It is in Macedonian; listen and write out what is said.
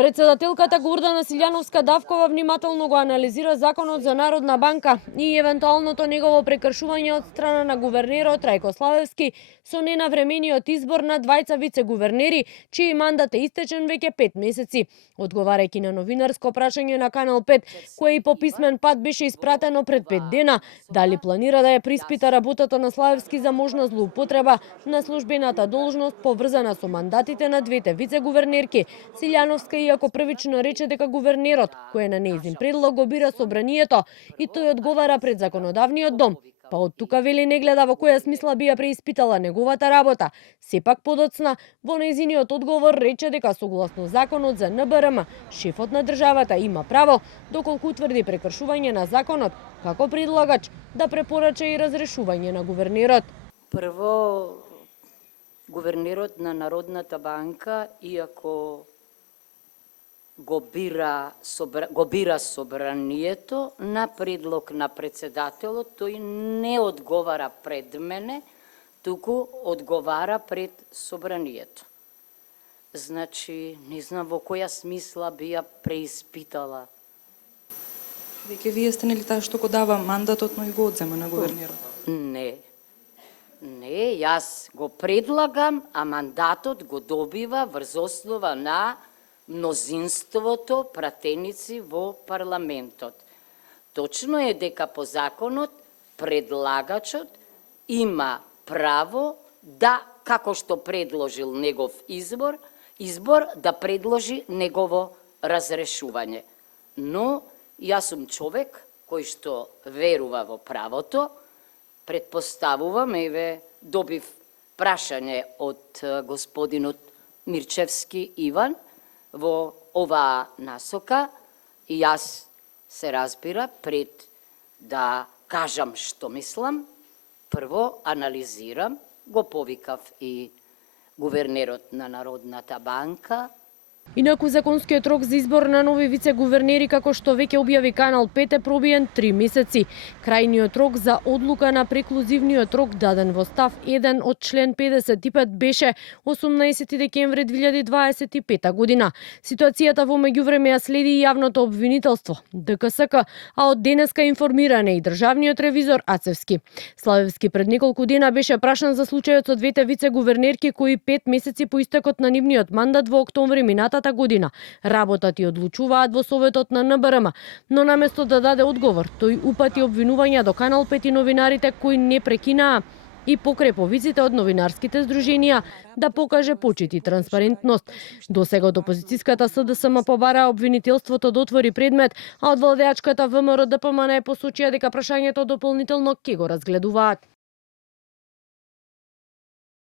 Председателката Гордана Силјановска-Давкова внимателно го анализира Законот за Народна банка и евентуалното негово прекршување од страна на гувернерот Трајко Славевски со ненавремениот избор на двајца вице-гувернери, чиј мандат е истечен веќе 5 месеци. Одговарајќи на новинарско прашање на Канал 5, кое и по писмен пат беше испратено пред 5 дена, дали планира да ја приспита работата на Славевски за можна злоупотреба на службената должност поврзана со мандатите на двете вице-гувернерки, Силјановска иако првично рече дека гувернерот, кој е на нејзин предлог, го бира собранието и тој одговара пред законодавниот дом. Па од тука вели не гледа во која смисла би ја преиспитала неговата работа. Сепак подоцна, во нејзиниот одговор рече дека согласно законот за НБРМ, шефот на државата има право, доколку утврди прекршување на законот, како предлагач, да препорача и разрешување на гувернерот. Прво, гувернерот на Народната банка, иако го бира собранието на предлог на председателот, тој не одговара пред мене, туку одговара пред собранието. Значи, не знам во која смисла би ја преиспитала. Веќе вие сте нели таа што го дава мандатот, но и го одзема на гувернерот? Не, јас го предлагам, а мандатот го добива врз основа на мнозинството пратеници во парламентот. Точно е дека по законот предлагачот има право да, како што предложил негов избор да предложи негово разрешување. Но јас сум човек кој што верува во правото. Предпоставувам, еве, добив прашање од господинот Мирчевски Иван во оваа насока и јас се разбира пред да кажам што мислам, прво анализирам, го повикав и гувернерот на Народната банка. Инаку законскиот рок за избор на нови вице-гувернери, како што веќе објави Канал 5, е пробиен 3 месеци. Крајниот рок за одлука на преклузивниот рок даден во став 1 од член 55 беше 18 декември 2025 година. Ситуацијата во меѓувреме ја следи и јавното обвинителство, ДКСК, а од денеска информиране и државниот ревизор Ацевски. Славевски пред неколку дена беше прашан за случајот со двете вице-гувернерки кои 5 месеци по истекот на нивниот мандат во октомври минатата година работат и одлучуваат во Советот на НБРМ, но наместо да даде одговор, тој упати обвинувања до Канал 5 и новинарите кои не прекинаа и покрај повиците од новинарските здруженија да покаже почит и транспарентност. Досега од опозицијската СДСМ побараа обвинителството да отвори предмет, а од владеачката ВМРО ДПМН посочија дека прашањето дополнително ќе го разгледуваат.